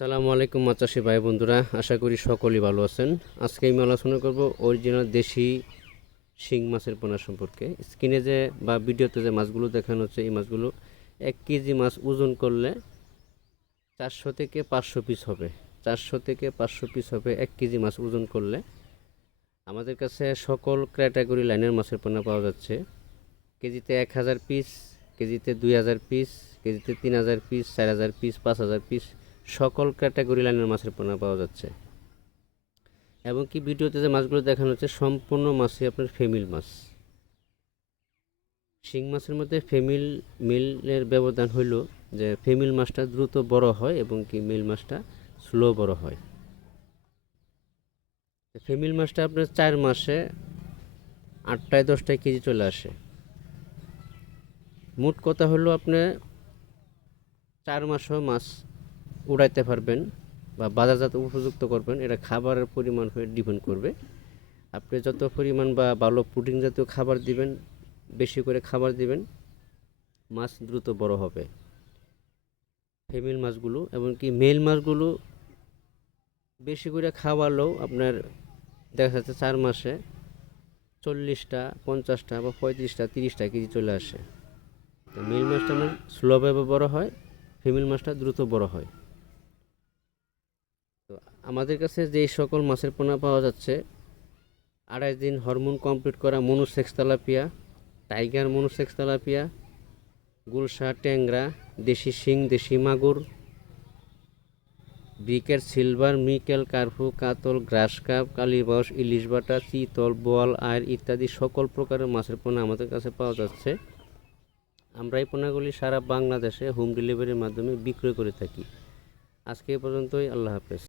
আসসালামু আলাইকুম মাছ চাষি ভাই বন্ধুরা, আশা করি সকলেই ভালো আছেন। আজকে আমি আলোচনা করব অরিজিনাল দেশি শিং মাছের পোনা সম্পর্কে। স্ক্রিনে যে বা ভিডিওতে যে মাছগুলো দেখানো হচ্ছে, এই মাছগুলো 1 কেজি মাছ ওজন করলে 400 থেকে 500 পিস হবে। 400 থেকে 500 পিস হবে 1 কেজি মাছ ওজন করলে। আমাদের কাছে সকল ক্যাটাগরি লাইনের মাছের পোনা পাওয়া যাচ্ছে। কেজিতে 1000 পিস, কেজিতে 2000 পিস, কেজিতে 3000 পিস, 4000 পিস, 5000 পিস, সকল ক্যাটাগরি লাইনের মাছের পোনা পাওয়া যাচ্ছে। এবং কি ভিডিওতে যে মাছগুলো দেখানো হচ্ছে সম্পূর্ণ মাছই আপনার ফেমিল মাছ। শিং মাছের মধ্যে ফেমিল মেলের ব্যবধান হইল যে ফেমিল মাছটা দ্রুত বড় হয় এবং কি মেল মাছটা স্লো বড় হয়। ফেমিল মাছটা আপনার 4 মাসে 8টায় 10টায় কেজি চলে আসে। মোট কথা হলো আপনি 4 মাসও মাছ উড়াইতে পারবেন বা বাজারজাত উপযুক্ত করবেন। এটা খাবারের পরিমাণ হয়ে ডিপেন্ড করবে। আপনি যত পরিমাণ বা ভালো প্রোটিন জাতীয় খাবার দিবেন, বেশি করে খাবার দিবেন, মাছ দ্রুত বড় হবে। ফিমেল মাছগুলো এমনকি মেল মাছগুলো বেশি করে খাওয়ালেও আপনার দেখা যাচ্ছে 4 মাসে 40টা 50টা বা 35টা 30টা কেজি চলে আসে। তো মেল মাছটা আপনার স্লোভাবে বড় হয়, ফিমেল মাছটা দ্রুত বড় হয়। তো আমাদের কাছে যেই সকল মাছের পোনা পাওয়া যাচ্ছে, 28 দিন হরমোন কমপ্লিট করা monosex tilapia, tiger monosex tilapia, গুলশা, ট্যাংরা, দেশি শিং, দেশি মাগুর, ব্রিকেট, সিলভার, মিকেল, কার্পু, কাতল, গ্রাস কাপ, কালীবাউস, ইলিশ বাটা, চিতল, বোয়াল, আয়ের ইত্যাদি সকল প্রকারের মাছের পোনা আমাদের কাছে পাওয়া যাচ্ছে। আমরা এই পোনাগুলি সারা বাংলাদেশে হোম ডেলিভারির মাধ্যমে বিক্রয় করে থাকি। আজকে এই পর্যন্তই। আল্লাহ হাফেজ।